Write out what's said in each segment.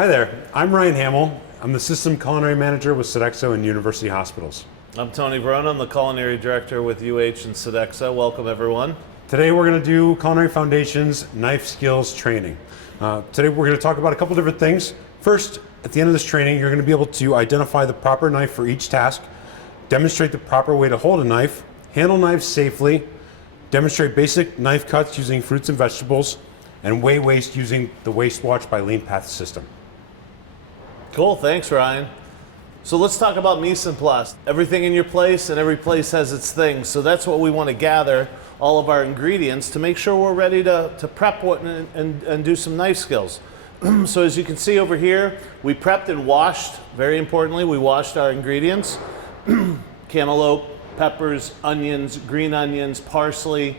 Hi there, I'm Ryan Hamill. I'm the System Culinary Manager with Sodexo and University Hospitals. I'm Tony Verona. I'm the Culinary Director with UH and Sodexo. Welcome, everyone. Today we're going to do Culinary Foundations Knife Skills Training. Today we're going to talk about a couple different things. First, at the end of this training, you're going to be able to identify the proper knife for each task, demonstrate the proper way to hold a knife, handle knives safely, demonstrate basic knife cuts using fruits and vegetables, and weigh waste using the Waste Watch by LeanPath system. Cool, thanks, Ryan. So let's talk about mise en place. Everything in your place and every place has its thing. So that's what we want to gather, all of our ingredients, to make sure we're ready to prep and do some knife skills. So as you can see over here, we prepped and washed, very importantly, we washed our ingredients. Cantaloupe, peppers, onions, green onions, parsley.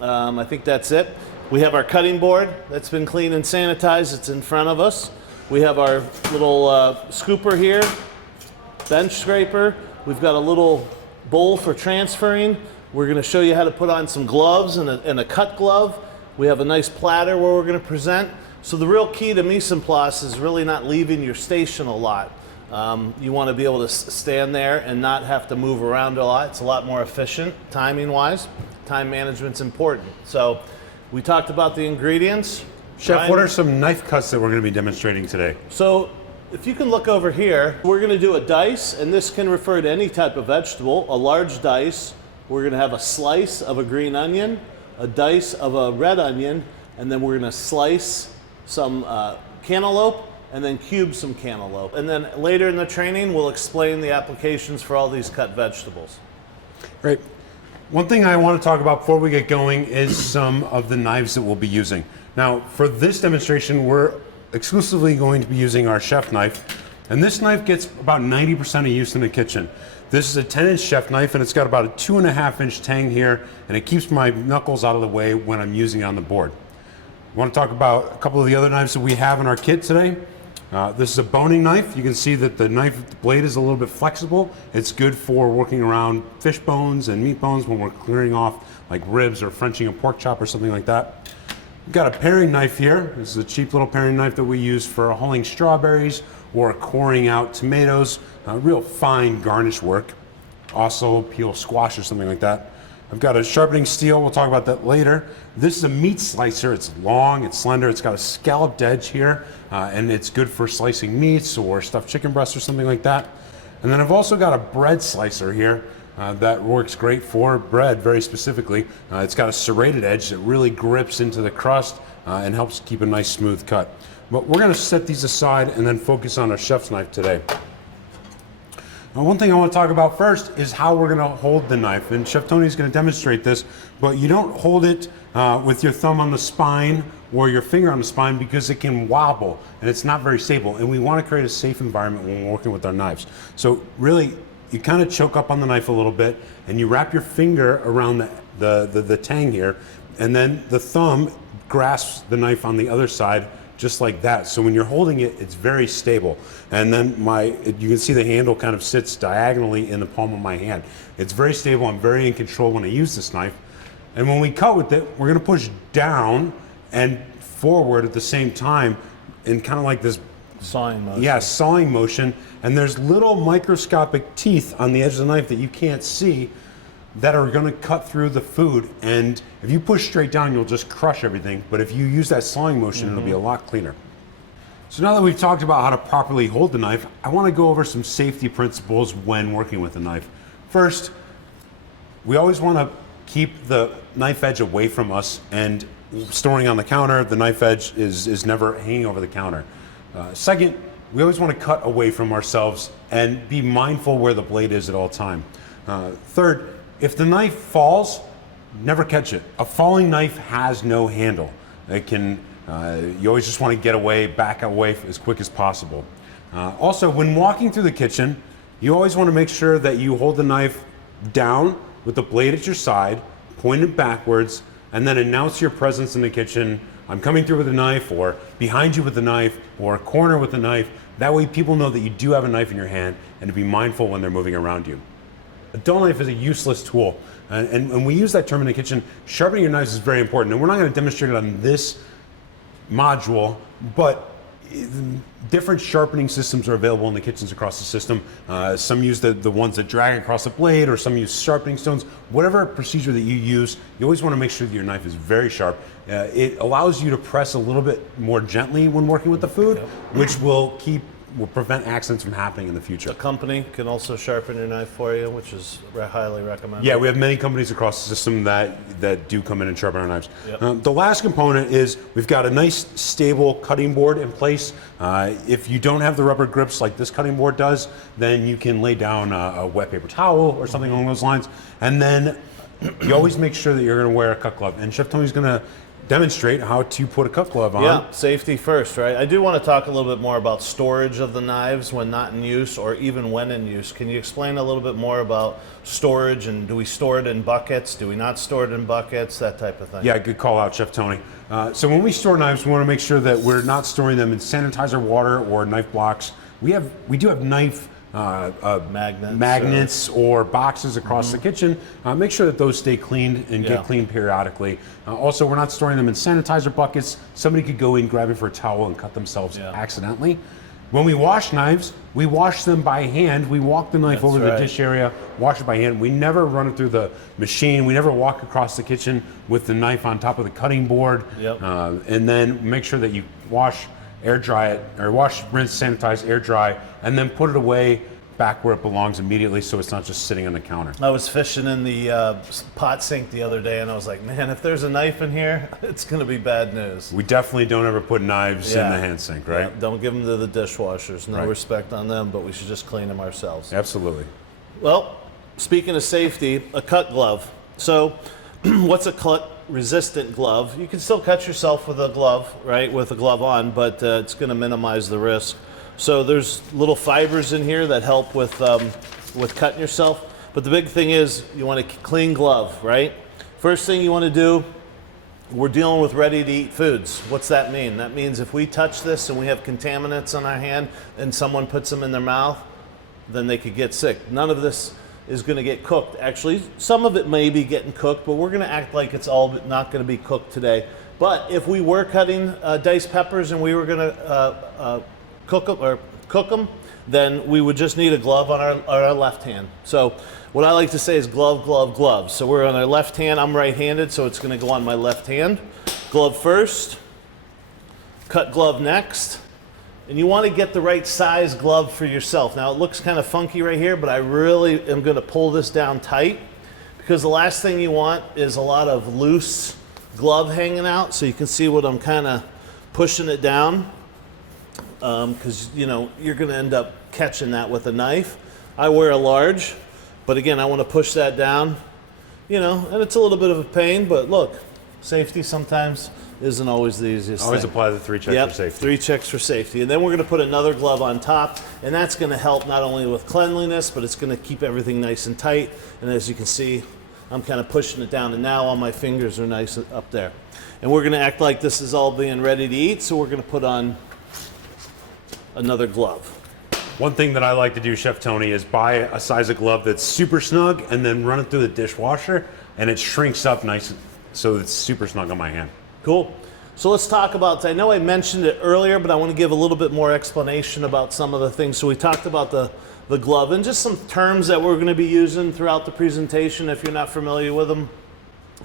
I think that's it. We have our cutting board that's been cleaned and sanitized. It's in front of us. We have our little scooper here, bench scraper. We've got a little bowl for transferring. We're going to show you how to put on some gloves and a cut glove. We have a nice platter where we're going to present. So the real key to mise en place is really not leaving your station a lot. You want to be able to stand there and not have to move around a lot. It's a lot more efficient timing-wise. Time management's important. So we talked about the ingredients. Chef, Ryan, what are some knife cuts that we're going to be demonstrating today? So if you can look over here, we're going to do a dice, and this can refer to any type of vegetable. A large dice, we're going to have a slice of a green onion, a dice of a red onion, and then we're going to slice some cantaloupe, and then cube some cantaloupe. And then later in the training, we'll explain the applications for all these cut vegetables. Great. One thing I want to talk about before we get going is some of the knives that we'll be using. Now, for this demonstration, we're exclusively going to be using our chef knife, and this knife gets about 90% of use in the kitchen. This is a 10-inch chef knife, and it's got about a 2.5-inch tang here, and it keeps my knuckles out of the way when I'm using it on the board. I want to talk about a couple of the other knives that we have in our kit today. This is a boning knife. You can see that the blade is a little bit flexible. It's good for working around fish bones and meat bones when we're clearing off like ribs or Frenching a pork chop or something like that. We've got a paring knife here. This is a cheap little paring knife that we use for hulling strawberries or coring out tomatoes. Real fine garnish work. Also peel squash or something like that. I've got a sharpening steel. We'll talk about that later. This is a meat slicer. It's long, it's slender, it's got a scalloped edge here, and it's good for slicing meats or stuffed chicken breasts or something like that. And then I've also got a bread slicer here that works great for bread very specifically. It's got a serrated edge that really grips into the crust and helps keep a nice smooth cut. But we're going to set these aside and then focus on our chef's knife today. Now, one thing I want to talk about first is how we're going to hold the knife, and Chef Tony is going to demonstrate this, but you don't hold it with your thumb on the spine or your finger on the spine because it can wobble and it's not very stable, and we want to create a safe environment when we're working with our knives. So really, you kind of choke up on the knife a little bit and you wrap your finger around the tang here, and then the thumb grasps the knife on the other side just like that. So when you're holding it, it's very stable. And then you can see the handle kind of sits diagonally in the palm of my hand. It's very stable. I'm very in control when I use this knife. And when we cut with it, we're going to push down and forward at the same time in kind of like this sawing motion. Yeah, sawing motion. And there's little microscopic teeth on the edge of the knife that you can't see that are going to cut through the food, and if you push straight down, you'll just crush everything. But if you use that sawing motion, it'll be a lot cleaner. So now that we've talked about how to properly hold the knife, I want to go over some safety principles when working with the knife. First, we always want to keep the knife edge away from us, and storing on the counter, the knife edge is never hanging over the counter. Second, we always want to cut away from ourselves and be mindful where the blade is at all time. Third, if the knife falls, never catch it. A falling knife has no handle. It can, you always just want to get away, back away as quick as possible. Also, when walking through the kitchen, you always want to make sure that you hold the knife down with the blade at your side, point it backwards, and then announce your presence in the kitchen. I'm coming through with a knife, or behind you with a knife, or a corner with a knife. That way people know that you do have a knife in your hand, and to be mindful when they're moving around you. A dull knife is a useless tool, and we use that term in the kitchen. Sharpening your knives is very important, and we're not going to demonstrate it on this module, but different sharpening systems are available in the kitchens across the system. Some use the ones that drag across the blade, or some use sharpening stones. Whatever procedure that you use, you always want to make sure that your knife is very sharp. It allows you to press a little bit more gently when working with the food, which will prevent accidents from happening in the future. The company can also sharpen your knife for you, which is highly recommended. Yeah, we have many companies across the system that do come in and sharpen our knives. Yep. The last component is we've got a nice stable cutting board in place. If you don't have the rubber grips like this cutting board does, then you can lay down a wet paper towel or something along those lines. And then you always make sure that you're going to wear a cut glove. And Chef Tony's going to demonstrate how to put a cut glove on. Yeah, safety first, right? I do want to talk a little bit more about storage of the knives when not in use, or even when in use. Can you explain a little bit more about storage, and do we store it in buckets? Do we not store it in buckets? That type of thing. Yeah, good call out, Chef Tony. So when we store knives, we want to make sure that we're not storing them in sanitizer water or knife blocks. We do have knife magnets or boxes across the kitchen. Make sure that those stay cleaned and get cleaned periodically. Also, we're not storing them in sanitizer buckets. Somebody could go in, grab it for a towel, and cut themselves accidentally. When we wash knives, we wash them by hand. We walk the knife over the dish area, wash it by hand. We never run it through the machine. We never walk across the kitchen with the knife on top of the cutting board. And then make sure that you wash, air dry it, or wash, rinse, sanitize, air dry, and then put it away back where it belongs immediately, so it's not just sitting on the counter. I was fishing in the pot sink the other day, and I was like, man, if there's a knife in here, it's going to be bad news. We definitely don't ever put knives in the hand sink, right? Yeah, don't give them to the dishwashers. No respect on them, but we should just clean them ourselves. Absolutely. Well, speaking of safety, a cut glove. So what's a cut-resistant glove? You can still cut yourself with a glove, right, with a glove on, but it's going to minimize the risk. So there's little fibers in here that help with cutting yourself. But the big thing is you want a clean glove, right? First thing you want to do, we're dealing with ready-to-eat foods. What's that mean? That means if we touch this and we have contaminants on our hand and someone puts them in their mouth, then they could get sick. None of this is going to get cooked. Actually, some of it may be getting cooked, but we're going to act like it's all not going to be cooked today. But if we were cutting diced peppers and we were going to cook them, then we would just need a glove on our left hand. So what I like to say is glove, glove, glove. So we're on our left hand. I'm right-handed, so it's going to go on my left hand. Glove first, cut glove next. And you want to get the right size glove for yourself. Now it looks kind of funky right here, but I really am going to pull this down tight, because the last thing you want is a lot of loose glove hanging out. So you can see what I'm kind of pushing it down, because you're going to end up catching that with a knife. I wear a large, but again, I want to push that down, and it's a little bit of a pain, but look, safety sometimes isn't always the easiest Always thing. apply the 3 checks for safety. 3 checks for safety. And then we're going to put another glove on top, and that's going to help not only with cleanliness, but it's going to keep everything nice and tight. And as you can see, I'm kind of pushing it down, and now all my fingers are nice up there. And we're going to act like this is all being ready to eat, so we're going to put on another glove. One thing that I like to do, Chef Tony, is buy a size of glove that's super snug and then run it through the dishwasher, and it shrinks up nice so it's super snug on my hand. Cool. So let's talk about, I know I mentioned it earlier, but I want to give a little bit more explanation about some of the things. So we talked about the glove and just some terms that we're going to be using throughout the presentation if you're not familiar with them.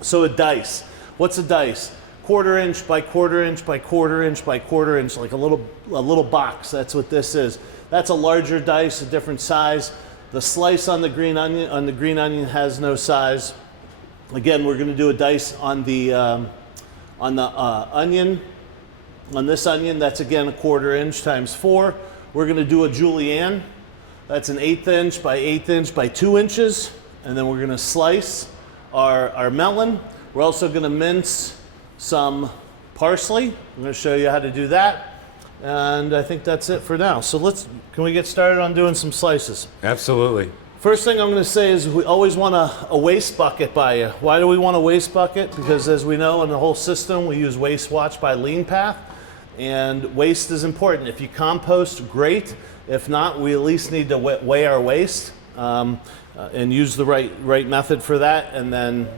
So a dice. What's a dice? 1/4 inch by 1/4 inch by 1/4 inch by 1/4 inch, like a little box. That's what this is. That's a larger dice, a different size. The slice on the green onion has no size. Again, we're going to do a dice on the onion. On this onion, that's again a 1/4 inch times 4. We're going to do a julienne. That's an 1/8 inch by 1/8 inch by 2 inches. And then we're going to slice our melon. We're also going to mince some parsley. I'm going to show you how to do that. And I think that's it for now. So can we get started on doing some slices? Absolutely. First thing I'm going to say is we always want a waste bucket by you. Why do we want a waste bucket? Because as we know in the whole system, we use Waste Watch by Lean Path, and waste is important. If you compost, great. If not, we at least need to weigh our waste and use the right method for that, and then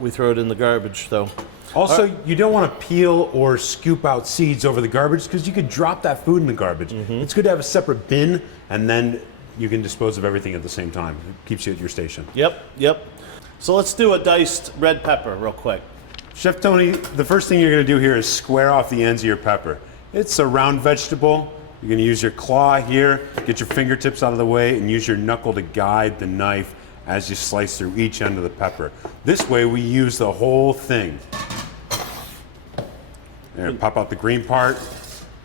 we throw it in the garbage, though. Also, you don't want to peel or scoop out seeds over the garbage because you could drop that food in the garbage. It's good to have a separate bin, and then you can dispose of everything at the same time. It keeps you at your station. Yep. So let's do a diced red pepper real quick. Chef Tony, the first thing you're going to do here is square off the ends of your pepper. It's a round vegetable. You're going to use your claw here, get your fingertips out of the way, and use your knuckle to guide the knife as you slice through each end of the pepper. This way we use the whole thing. There, pop out the green part,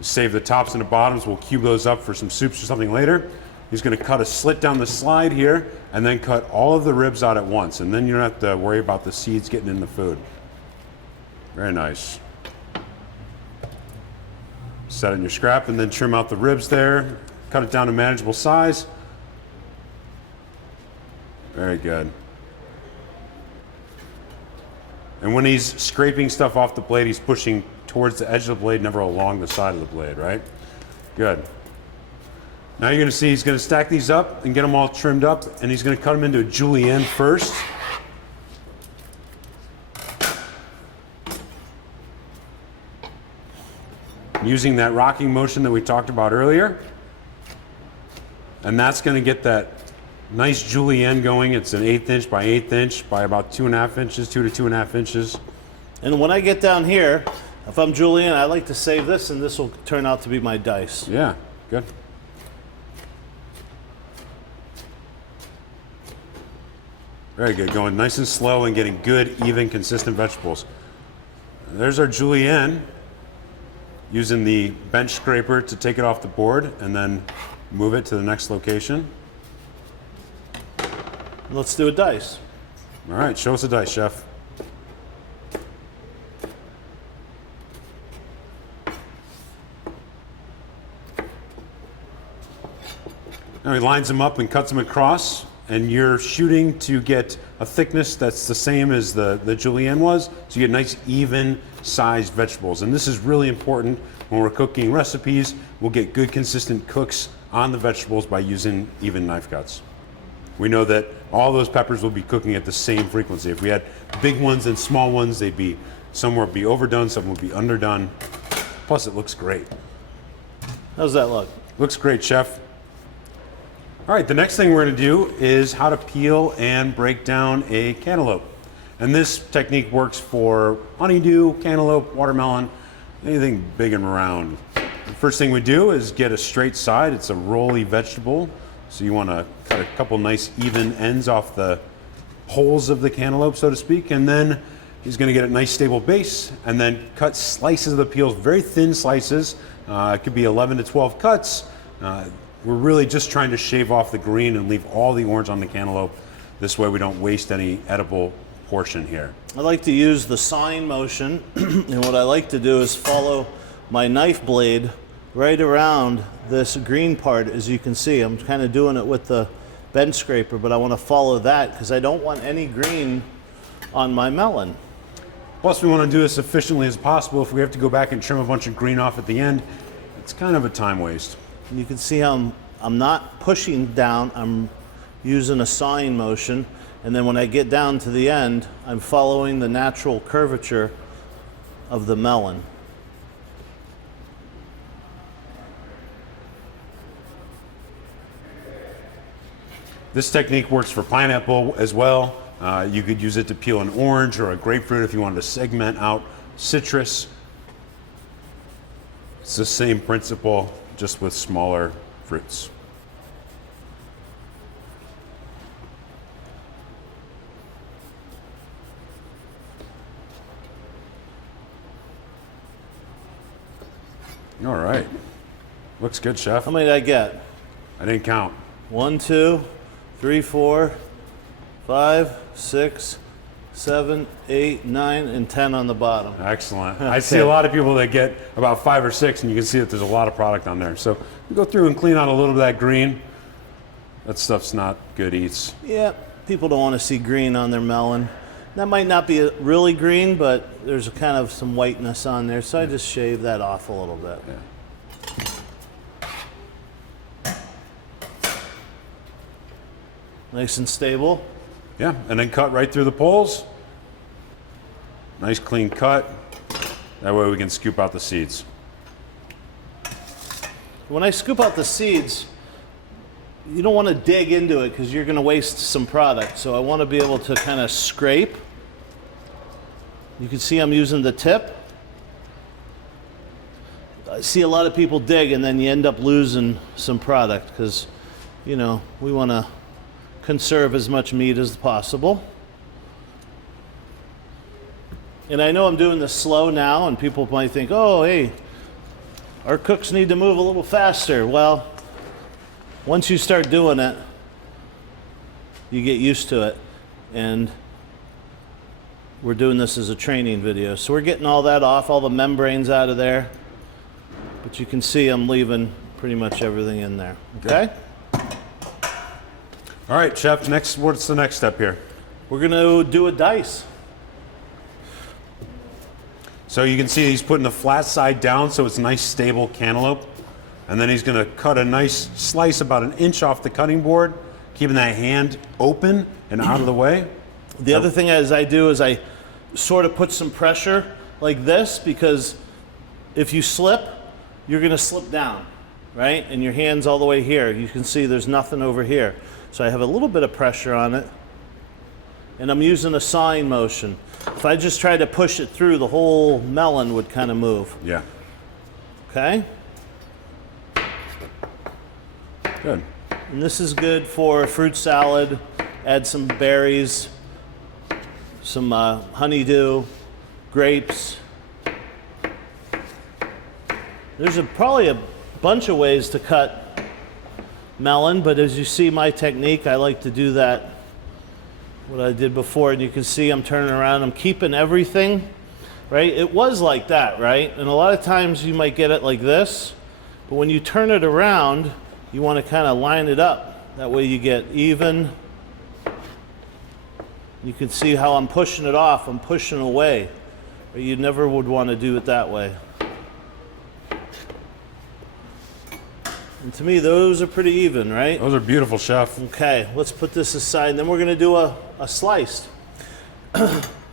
save the tops and the bottoms. We'll cube those up for some soups or something later. He's going to cut a slit down the slide here and then cut all of the ribs out at once. And then you don't have to worry about the seeds getting in the food. Very nice. Set it in your scrap and then trim out the ribs there. Cut it down to manageable size. Very good. And when he's scraping stuff off the blade, he's pushing towards the edge of the blade, never along the side of the blade, right? Good. Now you're going to see he's going to stack these up and get them all trimmed up, and he's going to cut them into a julienne first. Using that rocking motion that we talked about earlier. And that's going to get that nice julienne going. It's an 1/8 inch by 1/8 inch by about 2.5 inches, 2 to 2.5 inches. And when I get down here, if I'm julienne, I like to save this, and this will turn out to be my dice. Yeah, good. Very good, going nice and slow and getting good, even, consistent vegetables. There's our julienne, using the bench scraper to take it off the board and then move it to the next location. Let's do a dice. All right, show us a dice, chef. Now he lines them up and cuts them across, and you're shooting to get a thickness that's the same as the julienne was, so you get nice even sized vegetables. And this is really important when we're cooking recipes. We'll get good consistent cooks on the vegetables by using even knife cuts. We know that all those peppers will be cooking at the same frequency. If we had big ones and small ones, they'd be, some would be overdone, some would be underdone. Plus it looks great. How's that look? Looks great, chef. All right, the next thing we're going to do is how to peel and break down a cantaloupe. And this technique works for honeydew, cantaloupe, watermelon, anything big and round. The first thing we do is get a straight side. It's a rolly vegetable, so you want to cut a couple nice even ends off the holes of the cantaloupe, so to speak, and then he's going to get a nice stable base and then cut slices of the peels, very thin slices. It could be 11 to 12 cuts. We're really just trying to shave off the green and leave all the orange on the cantaloupe. This way we don't waste any edible portion here. I like to use the sine motion, and what I like to do is follow my knife blade right around this green part. As you can see, I'm kind of doing it with the bench scraper, but I want to follow that because I don't want any green on my melon. Plus we want to do this efficiently as possible. If we have to go back and trim a bunch of green off at the end, it's kind of a time waste. And you can see how I'm not pushing down, I'm using a sine motion, and then when I get down to the end, I'm following the natural curvature of the melon. This technique works for pineapple as well. You could use it to peel an orange or a grapefruit if you wanted to segment out citrus. It's the same principle, just with smaller fruits. All right. Looks good, chef. How many did I get? I didn't count. 1, 2, 3, 4, 5, 6, 7, 8, 9, and 10 on the bottom. Excellent. I see a lot of people that get about 5 or 6, and you can see that there's a lot of product on there. So we go through and clean out a little bit of that green. That stuff's not good eats. Yeah, people don't want to see green on their melon. That might not be really green, but there's kind of some whiteness on there, so I just shave that off a little bit. Yeah. Nice and stable. Yeah, and then cut right through the poles. Nice clean cut. That way we can scoop out the seeds. When I scoop out the seeds, you don't want to dig into it because you're going to waste some product. So I want to be able to kind of scrape. You can see I'm using the tip. I see a lot of people dig and then you end up losing some product because, you know, we want to conserve as much meat as possible. And I know I'm doing this slow now and people might think, oh, hey, our cooks need to move a little faster. Well, once you start doing it, you get used to it. And we're doing this as a training video. So we're getting all that off, all the membranes out of there. But you can see I'm leaving pretty much everything in there. Okay? All right, Chef, what's the next step here? We're going to do a dice. So you can see he's putting the flat side down so it's a nice stable cantaloupe. And then he's going to cut a nice slice about 1 inch off the cutting board, keeping that hand open and out of the way. The other thing as I do is I sort of put some pressure like this, because if you slip, you're going to slip down, right? And your hand's all the way here. You can see there's nothing over here. So I have a little bit of pressure on it, and I'm using a sawing motion. If I just tried to push it through, the whole melon would kind of move. Yeah. Okay? Good. And this is good for a fruit salad. Add some berries, some honeydew, grapes. There's probably a bunch of ways to cut melon, but as you see my technique, I like to do that, what I did before, and you can see I'm turning around, I'm keeping everything, right? It was like that, right? And a lot of times you might get it like this, but when you turn it around, you want to kind of line it up. That way you get even. You can see how I'm pushing it off, I'm pushing away. You never would want to do it that way. And to me, those are pretty even, right? Those are beautiful, Chef. Okay, let's put this aside. And then we're going to do a sliced.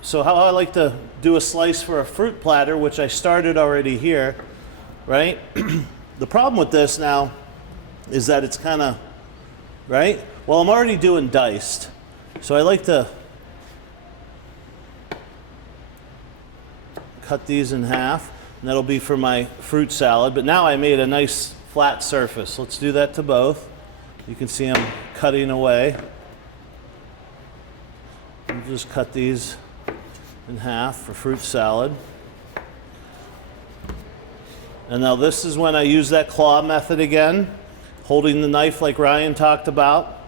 So how I like to do a slice for a fruit platter, which I started already here, right? The problem with this now is that it's kind of, right? Well, I'm already doing diced. So I like to cut these in half, and that'll be for my fruit salad. But now I made a nice flat surface. Let's do that to both. You can see I'm cutting away. I'll just cut these in half for fruit salad. And now this is when I use that claw method again, holding the knife like Ryan talked about.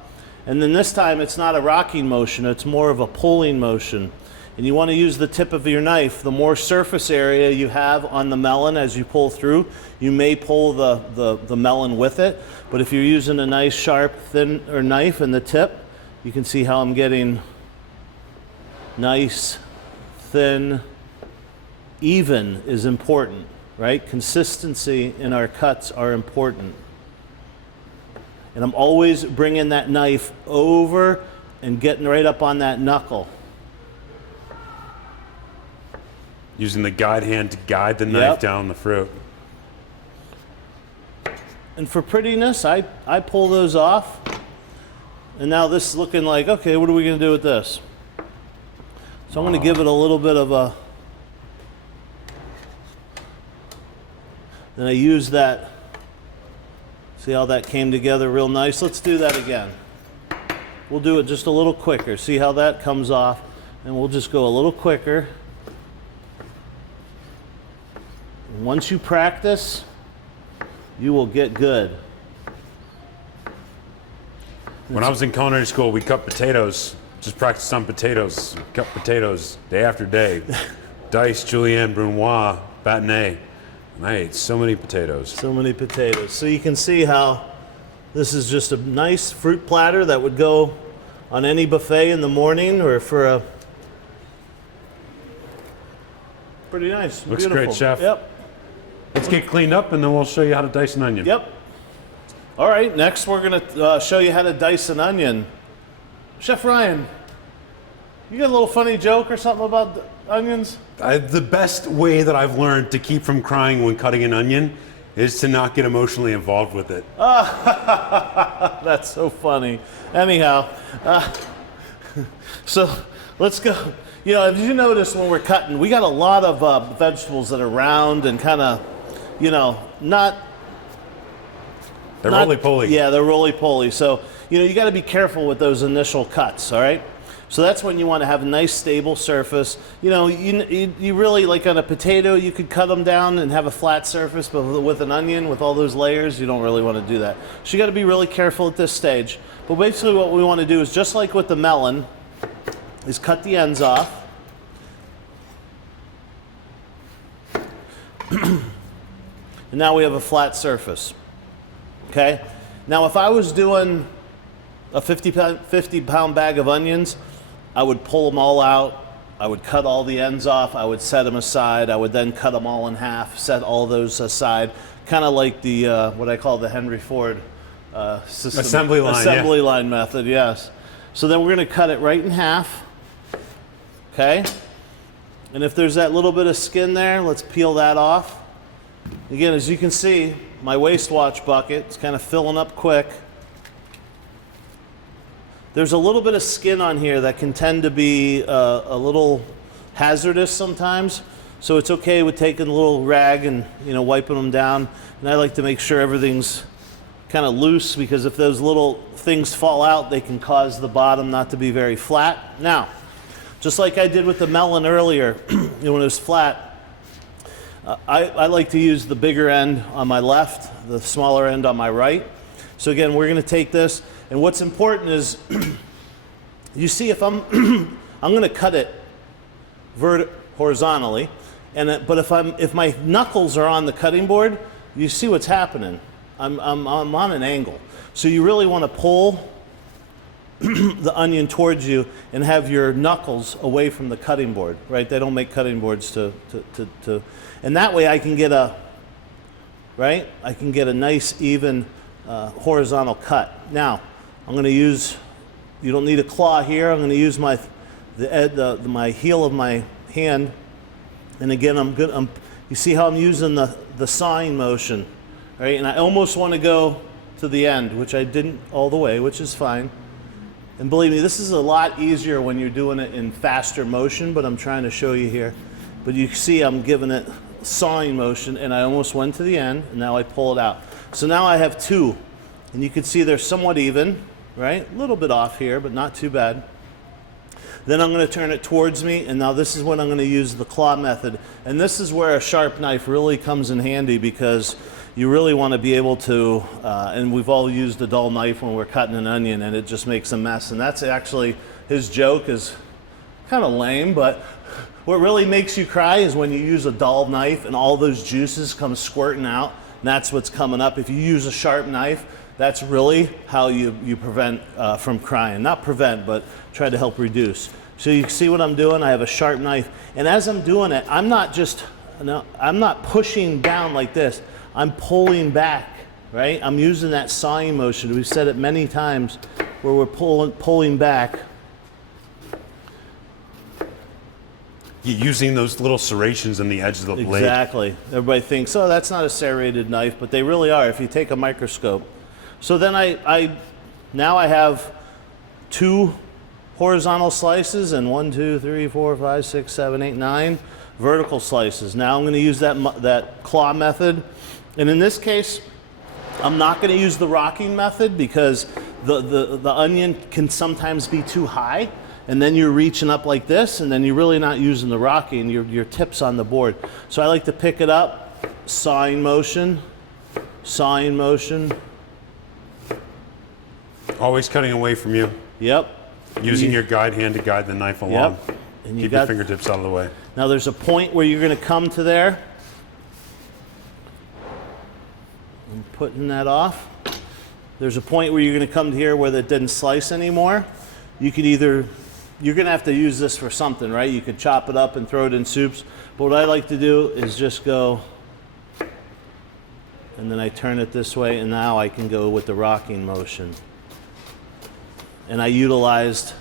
And then this time it's not a rocking motion, it's more of a pulling motion. And you want to use the tip of your knife. The more surface area you have on the melon as you pull through, you may pull the melon with it. But if you're using a nice sharp thin or knife in the tip, you can see how I'm getting nice, thin, even is important, right? Consistency in our cuts are important. And I'm always bringing that knife over and getting right up on that knuckle. Using the guide hand to guide the knife down the fruit. And for prettiness, I pull those off. And now this is looking like, okay, what are we going to do with this? So I'm going to give it a little bit of a... Then I use that. See how that came together real nice? Let's do that again. We'll do it just a little quicker. See how that comes off? And we'll just go a little quicker. Once you practice, you will get good. When I was in culinary school, we cut potatoes. Just practiced on potatoes. Cut potatoes day after day. Dice, julienne, brunoise, bâtonnet. And I ate so many potatoes. So many potatoes. So you can see how this is just a nice fruit platter that would go on any buffet in the morning or for a... Pretty nice. Looks beautiful. great, Chef. Yep. Let's get cleaned up and then we'll show you how to dice an onion. Yep. All right, next we're going to show you how to dice an onion. Chef Ryan, you got a little funny joke or something about onions? The best way that I've learned to keep from crying when cutting an onion is to not get emotionally involved with it. That's so funny. Anyhow, so let's go. You know, if you notice when we're cutting, we got a lot of vegetables that are round and kind of, you know, not. They're roly-poly. Yeah, they're roly-poly. So, you know, you got to be careful with those initial cuts, all right? So that's when you want to have a nice stable surface. You know, you really, like on a potato, you could cut them down and have a flat surface, but with an onion, with all those layers, you don't really want to do that. So you got to be really careful at this stage. But basically what we want to do is, just like with the melon, is cut the ends off. And now we have a flat surface. Okay? Now if I was doing a 50-pound bag of onions, I would pull them all out. I would cut all the ends off. I would set them aside. I would then cut them all in half, set all those aside. Kind of like the, what I call the Henry Ford system. Assembly line method, yes. So then we're going to cut it right in half. Okay? And if there's that little bit of skin there, let's peel that off. Again, as you can see, my waste watch bucket is kind of filling up quick. There's a little bit of skin on here that can tend to be a little hazardous sometimes. So it's okay with taking a little rag and, you know, wiping them down. And I like to make sure everything's kind of loose, because if those little things fall out, they can cause the bottom not to be very flat. Now, just like I did with the melon earlier, you know, when it was flat, I like to use the bigger end on my left, the smaller end on my right. So again, we're going to take this, and what's important is, you see, if I'm going to cut it horizontally, but if my knuckles are on the cutting board, you see what's happening. I'm on an angle, so you really want to pull the onion towards you and have your knuckles away from the cutting board, right? They don't make cutting boards and that way I can get a nice even horizontal cut. Now I'm going to use, you don't need a claw here, I'm going to use my heel of my hand, and again you see how I'm using the sawing motion, right? And I almost want to go to the end, which I didn't all the way, which is fine. And believe me, this is a lot easier when you're doing it in faster motion, but I'm trying to show you here. But you see I'm giving it sawing motion, and I almost went to the end, and now I pull it out. So now I have two, and you can see they're somewhat even, right? A little bit off here, but not too bad. Then I'm going to turn it towards me, and now this is when I'm going to use the claw method. And this is where a sharp knife really comes in handy, because you really want to be able to, and we've all used a dull knife when we're cutting an onion, and it just makes a mess. And that's actually, his joke is kind of lame, but what really makes you cry is when you use a dull knife and all those juices come squirting out, and that's what's coming up. If you use a sharp knife, that's really how you prevent from crying. Not prevent, but try to help reduce. So you see what I'm doing? I have a sharp knife, and as I'm doing it, I'm not pushing down like this. I'm pulling back, right? I'm using that sawing motion. We've said it many times, where we're pulling back. You're using those little serrations in the edge of the blade. Exactly. Everybody thinks, oh, that's not a serrated knife, but they really are if you take a microscope. So then now I have two horizontal slices and 1, 2, 3, 4, 5, 6, 7, 8, 9 vertical slices. Now I'm going to use that claw method. And in this case, I'm not going to use the rocking method, because the onion can sometimes be too high, and then you're reaching up like this, and then you're really not using the rocking, your tip's on the board. So I like to pick it up, sawing motion, Always cutting away from you. Yep. Using your guide hand to guide the knife along. Yep. And Keep your fingertips out of the way. Now there's a point where you're going to come to there. I'm putting that off. There's a point where you're going to come to here where that didn't slice anymore. You could you're going to have to use this for something, right? You could chop it up and throw it in soups. But what I like to do is just go, and then I turn it this way, and now I can go with the rocking motion. And I utilized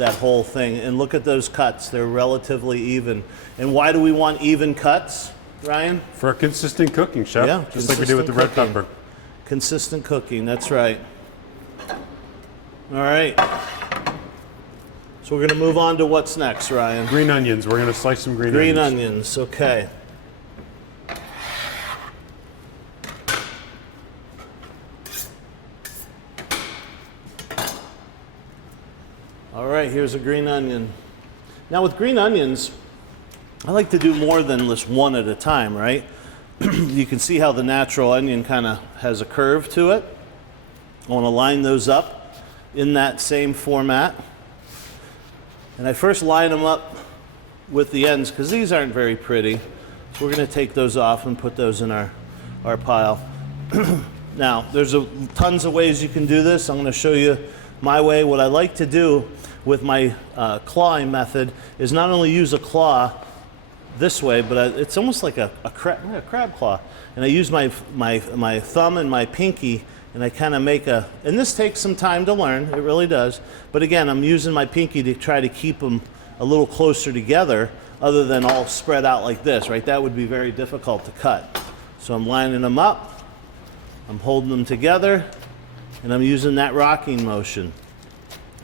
that whole thing. And look at those cuts. They're relatively even. And why do we want even cuts, Ryan? For consistent cooking, Chef. Yeah, just like we do with the red cooking. pepper. Consistent cooking, that's right. All right. So we're going to move on to what's next, Ryan. Green onions. We're going to slice some green Green onions. onions, okay. All right, here's a green onion. Now with green onions, I like to do more than just one at a time, right? You can see how the natural onion kind of has a curve to it. I want to line those up in that same format. And I first line them up with the ends because these aren't very pretty. So we're going to take those off and put those in our pile. Now, there's tons of ways you can do this. I'm going to show you my way. What I like to do with my clawing method is not only use a claw this way, but it's almost like a crab claw. And I use my thumb and my pinky, and I kind of make and this takes some time to learn, it really does. But again, I'm using my pinky to try to keep them a little closer together other than all spread out like this, right? That would be very difficult to cut. So I'm lining them up, I'm holding them together, and I'm using that rocking motion.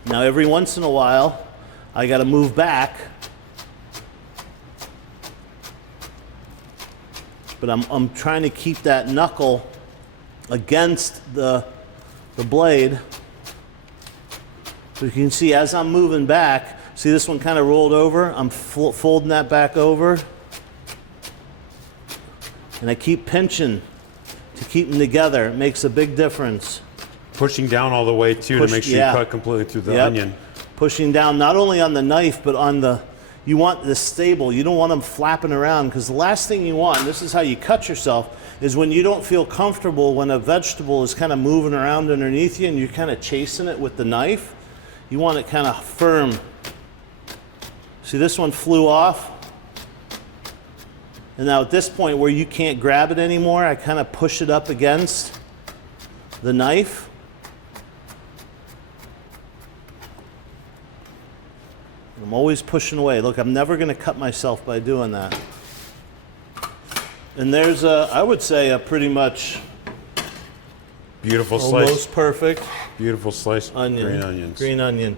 Now every once in a while, I got to move back, but I'm trying to keep that knuckle against the blade. So you can see as I'm moving back, see this one kind of rolled over, I'm folding that back over, and I keep pinching to keep them together. It makes a big difference. Pushing down all the way too to make sure you cut completely through the onion. Pushing down not only on the knife, but on you want this stable. You don't want them flapping around, because the last thing you want, and this is how you cut yourself, is when you don't feel comfortable when a vegetable is kind of moving around underneath you and you're kind of chasing it with the knife. You want it kind of firm. See, this one flew off. And now at this point where you can't grab it anymore, I kind of push it up against the knife. I'm always pushing away. Look, I'm never going to cut myself by doing that. And there's I would say a pretty much beautiful slice. Almost perfect. Beautiful slice Onion. Green onions. Green onion.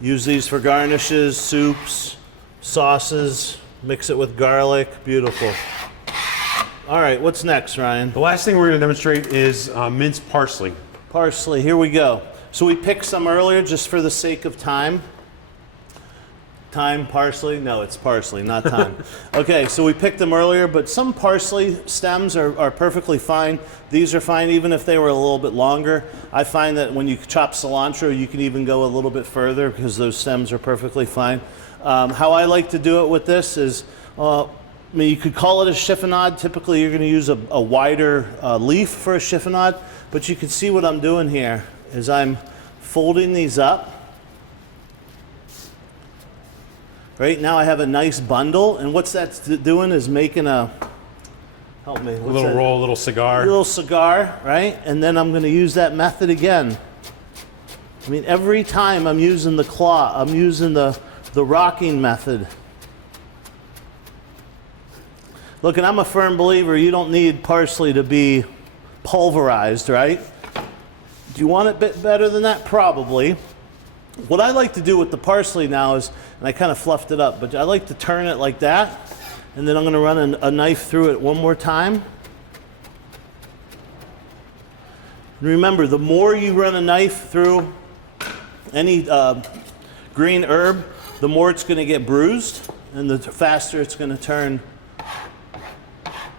Use these for garnishes, soups, sauces. Mix it with garlic. Beautiful. All right, what's next, Ryan? The last thing we're going to demonstrate is minced parsley. Parsley, here we go. So we picked some earlier just for the sake of time. Thyme, parsley? No, it's parsley, not thyme. Okay, so we picked them earlier, but some parsley stems are perfectly fine. These are fine even if they were a little bit longer. I find that when you chop cilantro, you can even go a little bit further because those stems are perfectly fine. How I like to do it with this is, I mean, you could call it a chiffonade. Typically, you're going to use a wider leaf for a chiffonade, but you can see what I'm doing here is I'm folding these up. Right now I have a nice bundle, and what's that's doing is making a, help me. A little roll, a little cigar. A little cigar, right? And then I'm going to use that method again. I mean, every time I'm using the claw, I'm using the rocking method. Look, and I'm a firm believer you don't need parsley to be pulverized, right? Do you want it a bit better than that? Probably. What I like to do with the parsley now is, and I kind of fluffed it up, but I like to turn it like that, and then I'm going to run a knife through it one more time. And remember, the more you run a knife through any green herb, the more it's going to get bruised, and the faster it's going to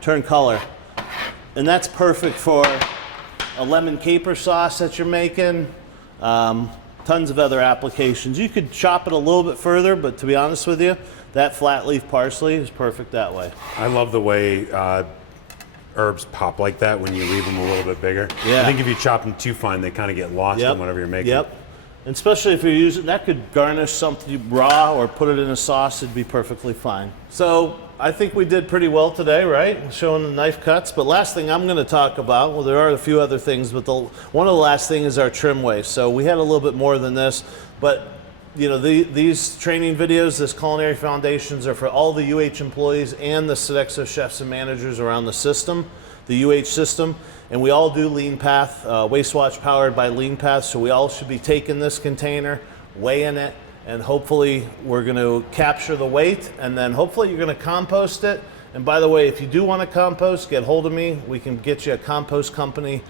turn color. And that's perfect for a lemon caper sauce that you're making. Tons of other applications. You could chop it a little bit further, but to be honest with you, that flat leaf parsley is perfect that way. I love the way herbs pop like that when you leave them a little bit bigger. Yeah. I think if you chop them too fine, they kind of get lost in whatever you're making. Yep. And especially if you're using, that could garnish something raw or put it in a sauce, it'd be perfectly fine. So I think we did pretty well today, right? Showing the knife cuts. But last thing I'm going to talk about, well, there are a few other things, but one of the last things is our trim waste. So we had a little bit more than this, but these training videos, this Culinary Foundations, are for all the UH employees and the Sodexo chefs and managers around the system, the UH system. And we all do Lean Path, Waste Watch powered by Lean Path. So we all should be taking this container, weighing it, and hopefully we're going to capture the weight, and then hopefully you're going to compost it. And by the way, if you do want to compost, get hold of me. We can get you a compost company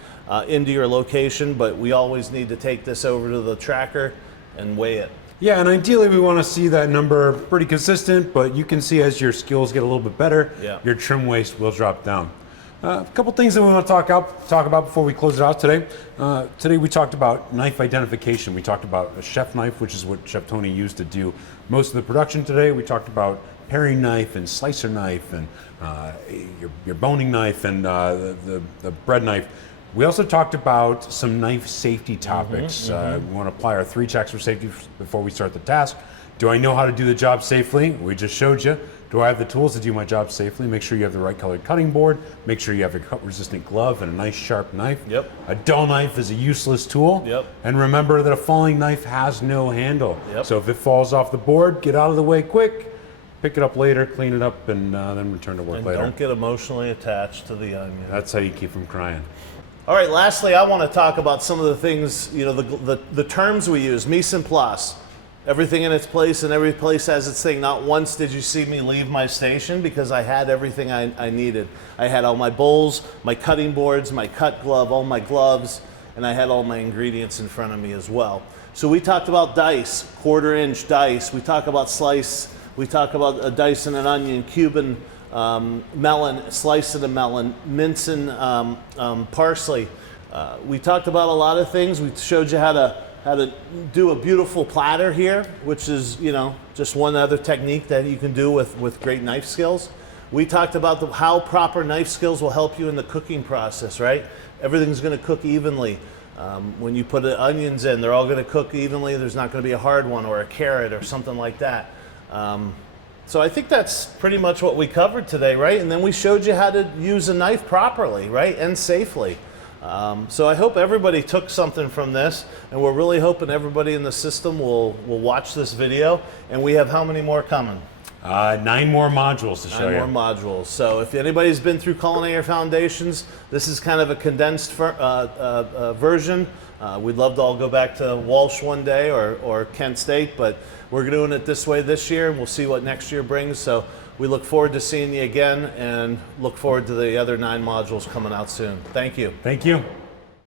into your location, but we always need to take this over to the tracker and weigh it. Yeah, and ideally we want to see that number pretty consistent, but you can see as your skills get a little bit better, your trim waste will drop down. A couple things that we want to talk about before we close it out today. Today we talked about knife identification. We talked about a chef knife, which is what Chef Tony used to do most of the production today. We talked about paring knife and slicer knife and your boning knife and the bread knife. We also talked about some knife safety topics. We want to apply our 3 checks for safety before we start the task. Do I know how to do the job safely? We just showed you. Do I have the tools to do my job safely? Make sure you have the right colored cutting board. Make sure you have a cut-resistant glove and a nice sharp knife. Yep. A dull knife is a useless tool. Yep. And remember that a falling knife has no handle. Yep. So if it falls off the board, get out of the way quick. Pick it up later, clean it up, and then return to work later. Don't get emotionally attached to the onion. That's how you keep from crying. All right, lastly, I want to talk about some of the things, the terms we use, mise en place. Everything in its place, and every place has its thing. Not once did you see me leave my station because I had everything I needed. I had all my bowls, my cutting boards, my cut glove, all my gloves, and I had all my ingredients in front of me as well. So we talked about dice, 1/4 inch dice. We talk about slice. We talk about a dice and an onion, Cuban melon, slicing a melon, mincing parsley. We talked about a lot of things. We showed you how to do a beautiful platter here, which is, just one other technique that you can do with great knife skills. We talked about how proper knife skills will help you in the cooking process, right? Everything's going to cook evenly. When you put the onions in, they're all going to cook evenly. There's not going to be a hard one or a carrot or something like that. So I think that's pretty much what we covered today, right? And then we showed you how to use a knife properly, right? And safely. So I hope everybody took something from this, and we're really hoping everybody in the system will watch this video. And we have how many more coming? 9 more modules to show you. 9 more modules. So if anybody's been through Culinary Foundations, this is kind of a condensed version. We'd love to all go back to Walsh one day or Kent State, but we're doing it this way this year, and we'll see what next year brings. So we look forward to seeing you again, and look forward to the other 9 modules coming out soon. Thank you. Thank you.